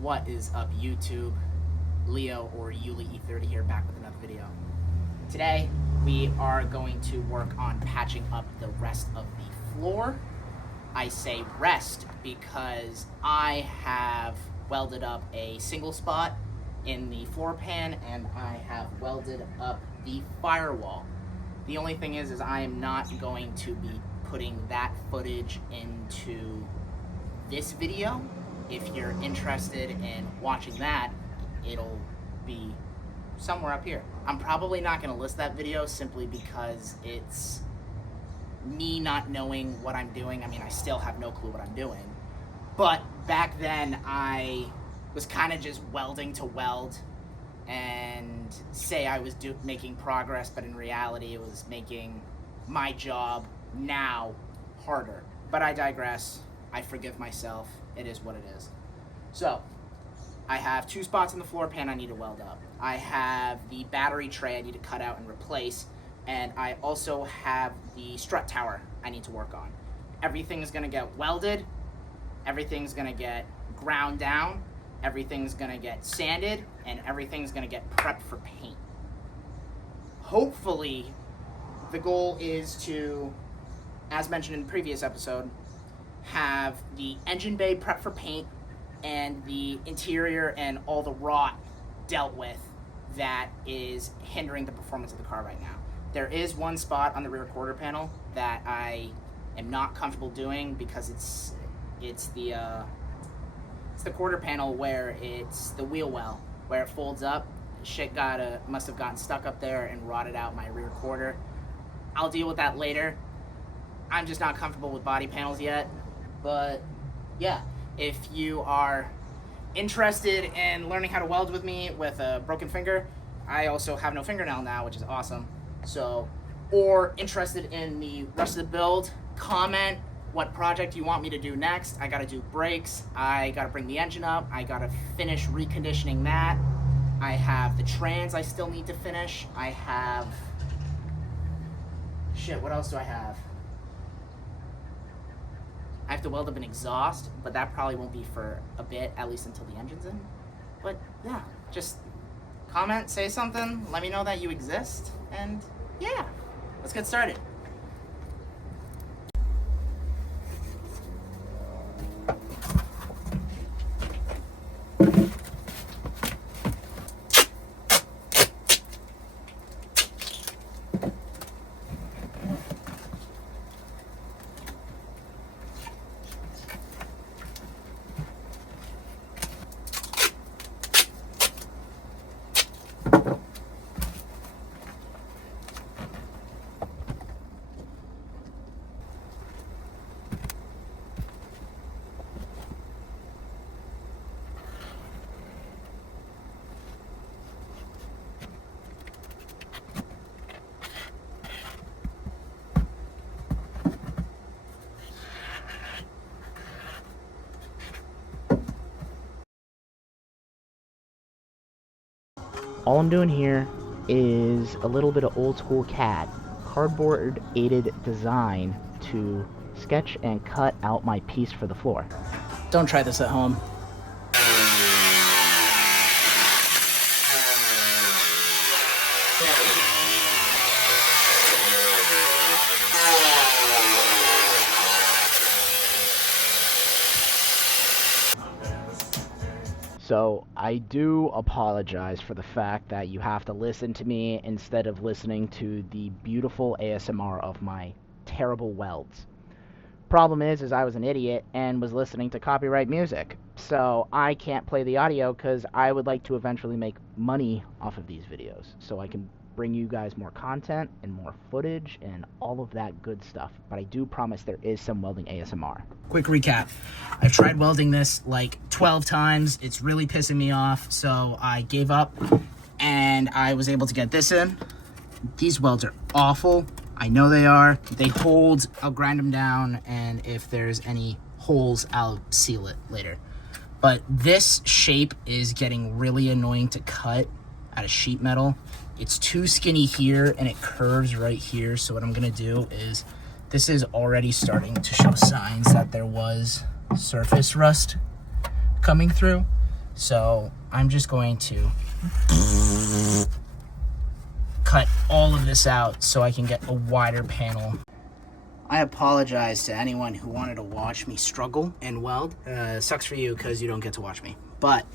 What is up, YouTube? Leo or Yuli E30 here, back with another video. Today we are going to work on patching up the rest of the floor. I say rest because I have welded up a single spot in the floor pan and I have welded up the firewall. The only thing is I am not going to be putting that footage into this video. If you're interested in watching that, it'll be somewhere up here. I'm probably not going to list that video simply because it's me not knowing what I'm doing. I mean, I still have no clue what I'm doing. But back then, I was kind of just welding to weld and say I was making progress, but in reality, it was making my job now harder. But I digress. I forgive myself. It is what it is. So, I have 2 spots in the floor pan I need to weld up. I have the battery tray I need to cut out and replace, and I also have the strut tower I need to work on. Everything's gonna get welded, everything's gonna get ground down, everything's gonna get sanded, and everything's gonna get prepped for paint. Hopefully, the goal is to, as mentioned in the previous episode, have the engine bay prepped for paint and the interior and all the rot dealt with that is hindering the performance of the car right now. There is one spot on the rear quarter panel that I am not comfortable doing because it's the quarter panel where it's the wheel well where it folds up. Shit must have gotten stuck up there and rotted out my rear quarter. I'll deal with that later. I'm just not comfortable with body panels yet, but yeah. If you are interested in learning how to weld with me with a broken finger, I also have no fingernail now, which is awesome. So, or interested in the rest of the build, comment what project you want me to do next. I gotta do brakes, I gotta bring the engine up, I gotta finish reconditioning that. I have the trans I still need to finish. I have, shit, what else do I have? I have to weld up an exhaust, but that probably won't be for a bit, at least until the engine's in. But yeah, just comment, say something, let me know that you exist, and yeah, let's get started. All I'm doing here is a little bit of old school CAD, cardboard aided design to sketch and cut out my piece for the floor. Don't try this at home. So I do apologize for the fact that you have to listen to me instead of listening to the beautiful ASMR of my terrible welds. Problem is I was an idiot and was listening to copyright music. So I can't play the audio because I would like to eventually make money off of these videos so I can bring you guys more content and more footage and all of that good stuff. But I do promise there is some welding ASMR. Quick recap. I've tried welding this like 12 times. It's really pissing me off, so I gave up and I was able to get this in. These welds are awful. I know they are. They hold. I'll grind them down, and if there's any holes, I'll seal it later. But this shape is getting really annoying to cut out of sheet metal. It's too skinny here and it curves right here. So what I'm gonna do is, this is already starting to show signs that there was surface rust coming through. So I'm just going to cut all of this out so I can get a wider panel. I apologize to anyone who wanted to watch me struggle and weld. Sucks for you because you don't get to watch me. But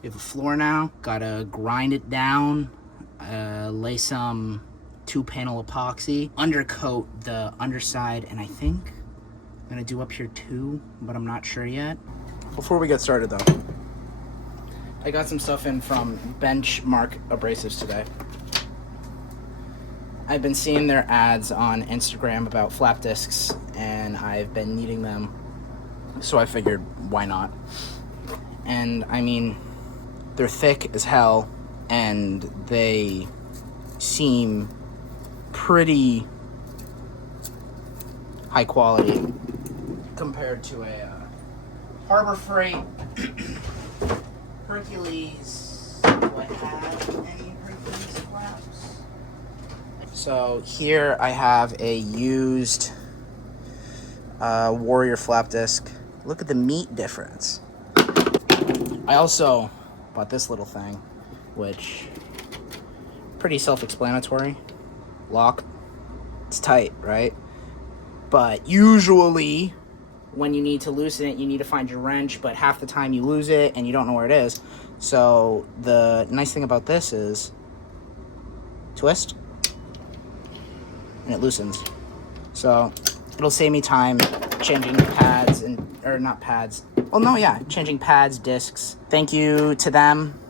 we have a floor now. Gotta grind it down, lay some 2-panel epoxy, undercoat the underside, and I think I'm gonna do up here too, but I'm not sure yet. Before we get started though, I got some stuff in from Benchmark Abrasives today. I've been seeing their ads on Instagram about flap discs, and I've been needing them, so I figured, why not? And I mean, they're thick as hell, and they seem pretty high quality compared to a Harbor Freight Hercules. Do I have any Hercules flaps? So here I have a used Warrior flap disc. Look at the meat difference. I also bought this little thing, which pretty self-explanatory. Lock, it's tight, right? But usually when you need to loosen it, you need to find your wrench, but half the time you lose it and you don't know where it is. So the nice thing about this is twist and it loosens. So it'll save me time changing pads or not pads. Well, no, yeah, changing pads, discs. Thank you to them.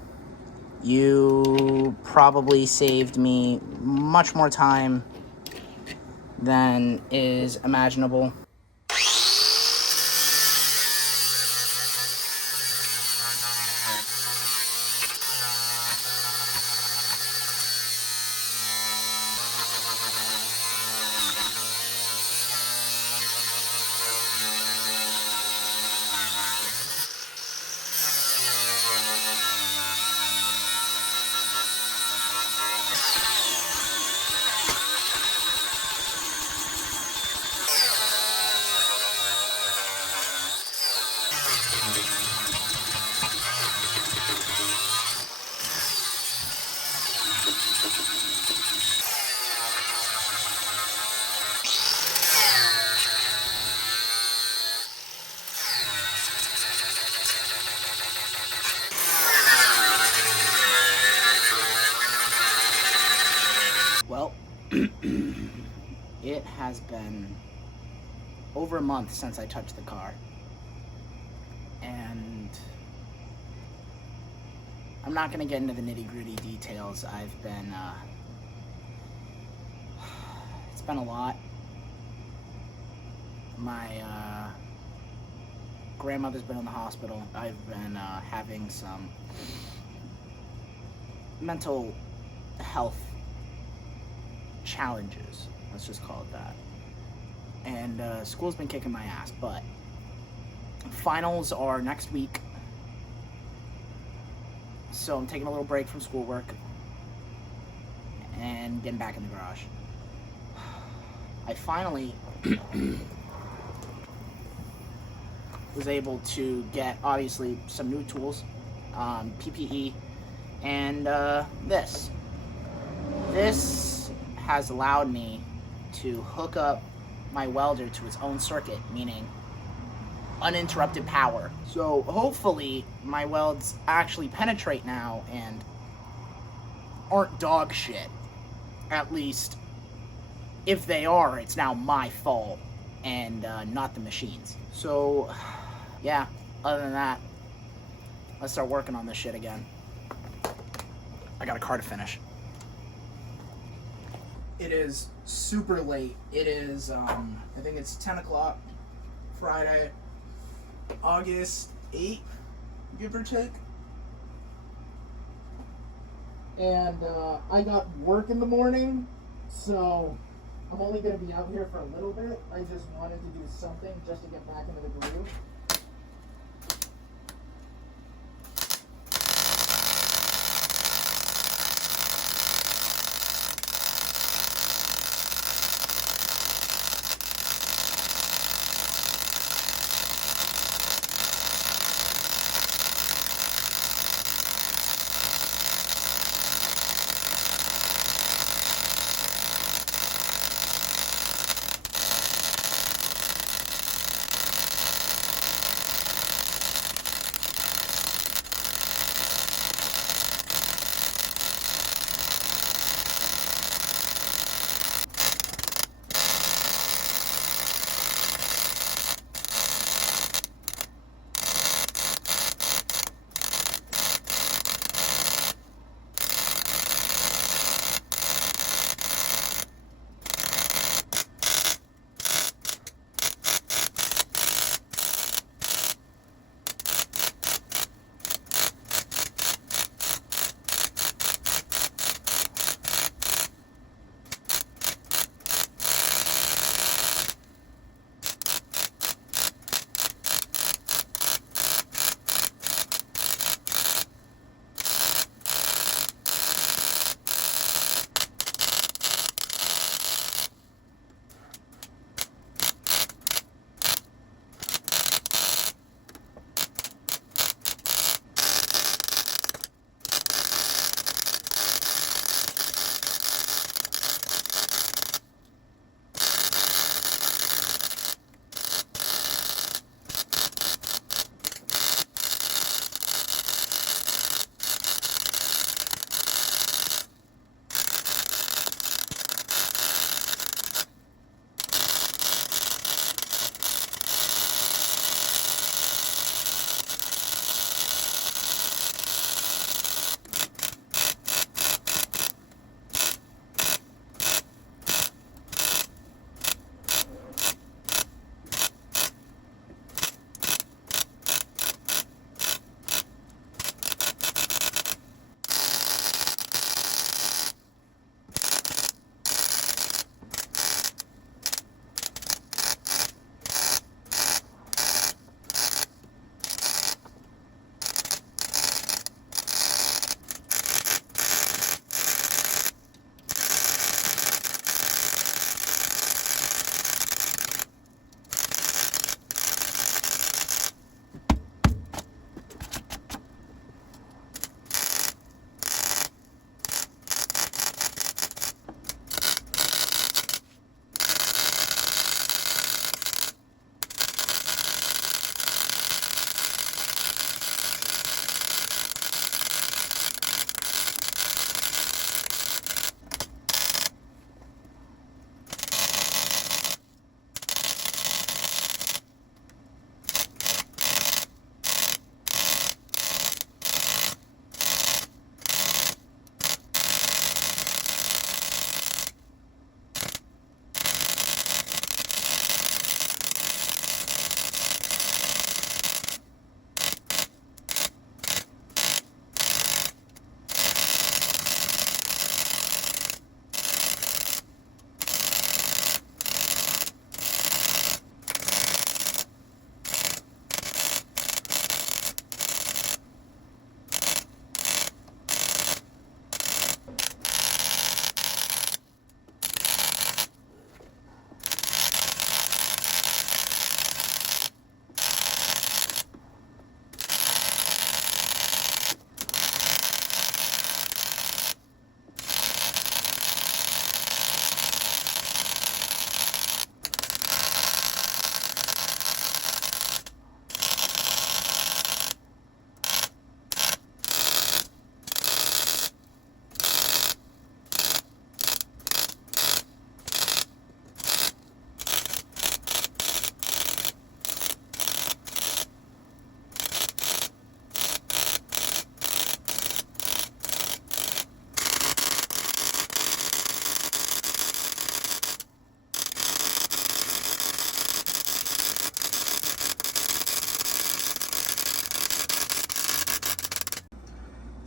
You probably saved me much more time than is imaginable. Well, it has been over a month since I touched the car, and I'm not going to get into the nitty-gritty details. I've been, it's been a lot. My grandmother's been in the hospital. I've been having some mental health challenges, let's just call it that. And school's been kicking my ass, but finals are next week, so I'm taking a little break from schoolwork and getting back in the garage. I finally was able to get, obviously, some new tools, PPE, and this has allowed me to hook up my welder to its own circuit, meaning uninterrupted power. So hopefully my welds actually penetrate now and aren't dog shit. At least if they are, it's now my fault and not the machine's. So yeah, other than that, let's start working on this shit again. I got a car to finish. It is super late. It is, I think it's 10 o'clock, Friday, August 8th, give or take. And I got work in the morning, so I'm only going to be out here for a little bit. I just wanted to do something just to get back into the groove.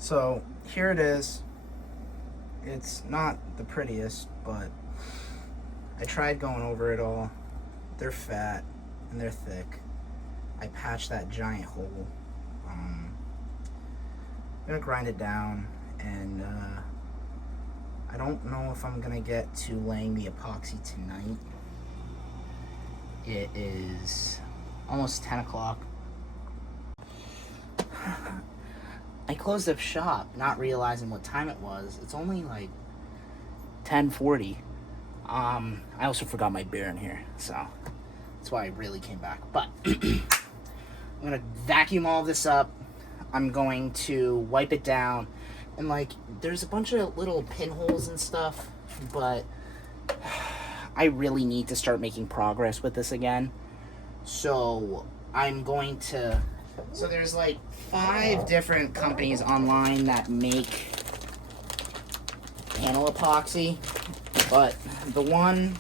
So here it is. It's not the prettiest, but I tried going over it all. They're fat and they're thick. I patched that giant hole. I'm gonna grind it down, and I don't know if I'm gonna get to laying the epoxy tonight. It is almost 10 o'clock. I closed up shop not realizing what time it was. It's only like 10:40. I also forgot my beer in here, so that's why I really came back. But I'm gonna vacuum all this up. I'm going to wipe it down, and like there's a bunch of little pinholes and stuff, but I really need to start making progress with this again. So I'm going to, so there's like 5 different companies online that make panel epoxy, but the one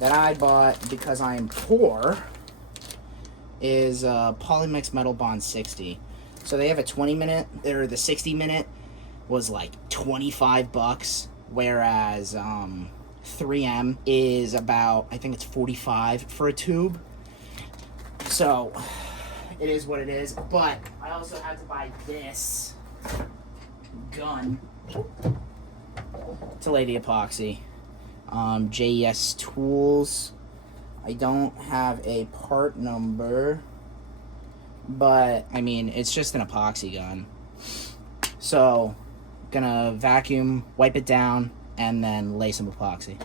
that I bought because I'm poor is Polymix Metal Bond 60. So they have a 20-minute, or the 60-minute was like $25, whereas 3M is about, I think it's $45 for a tube. So it is what it is. But I also had to buy this gun to lay the epoxy. JES Tools. I don't have a part number, but I mean, it's just an epoxy gun. So, gonna vacuum, wipe it down, and then lay some epoxy.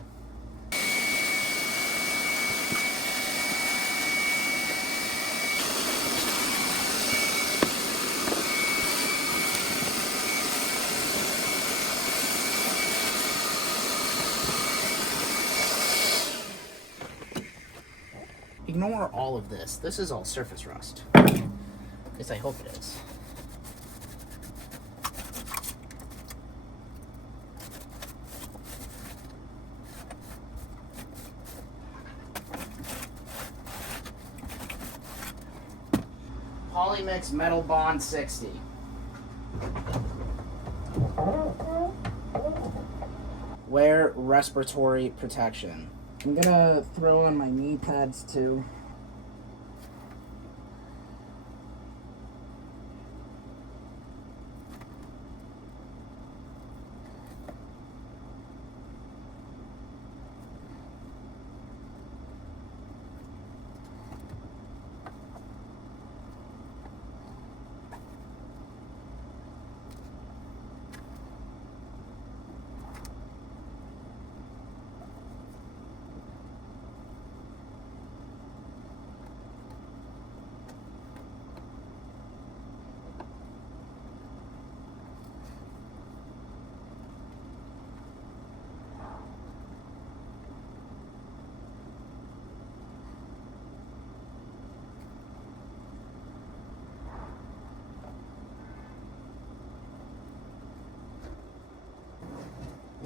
Ignore all of this. This is all surface rust. At least I hope it is. Polymix Metal Bond 60. Wear respiratory protection. I'm gonna throw on my knee pads too.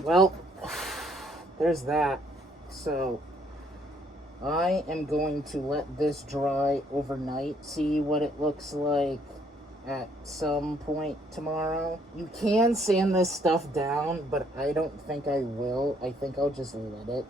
Well, there's that. So I am going to let this dry overnight, see what it looks like at some point tomorrow. You can sand this stuff down, but I don't think I will. I think I'll just let it.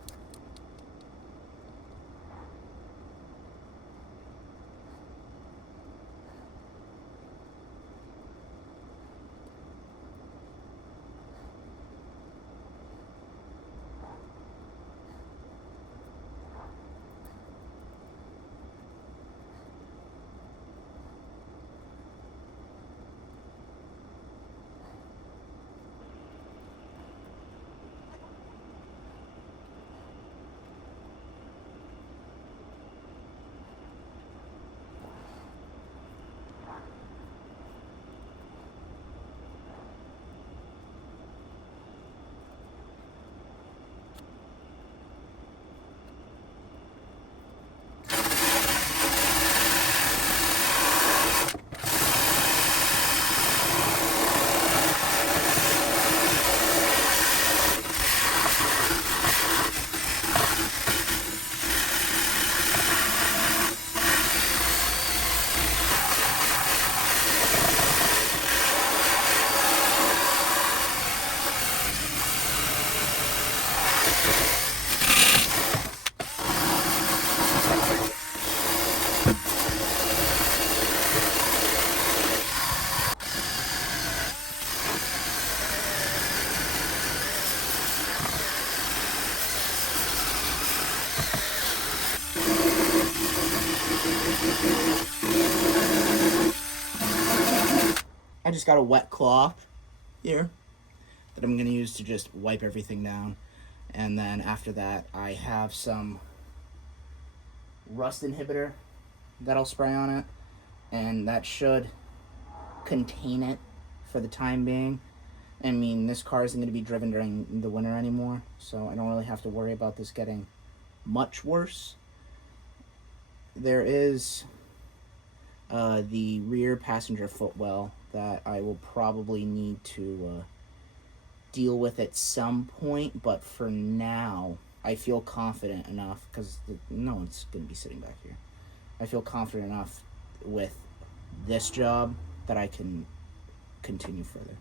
I just got a wet cloth here that I'm going to use to just wipe everything down. And then after that, I have some rust inhibitor that I'll spray on it, and that should contain it for the time being. I mean, this car isn't going to be driven during the winter anymore, so I don't really have to worry about this getting much worse. There is the rear passenger footwell that I will probably need to deal with at some point, but for now, I feel confident enough, because no one's going to be sitting back here. I feel confident enough with this job that I can continue further.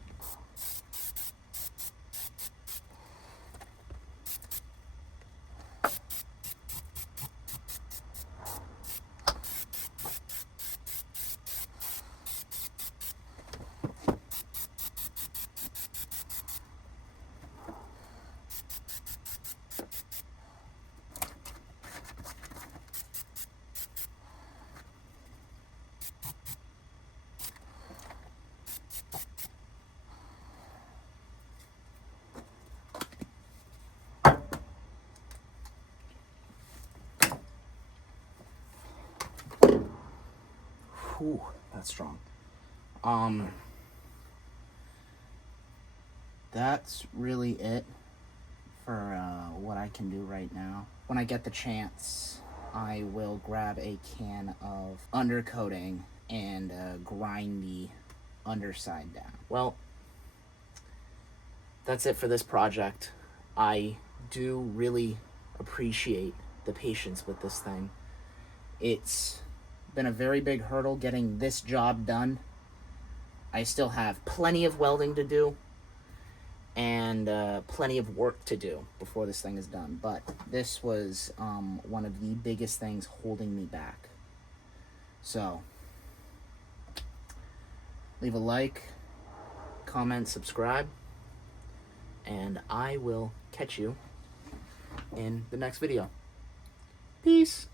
Whew, that's strong. That's really it for what I can do right now. When I get the chance, I will grab a can of undercoating and grind the underside down. Well, that's it for this project. I do really appreciate the patience with this thing. It's been a very big hurdle getting this job done. I still have plenty of welding to do and plenty of work to do before this thing is done, but this was one of the biggest things holding me back. So leave a like, comment, subscribe, and I will catch you in the next video. Peace.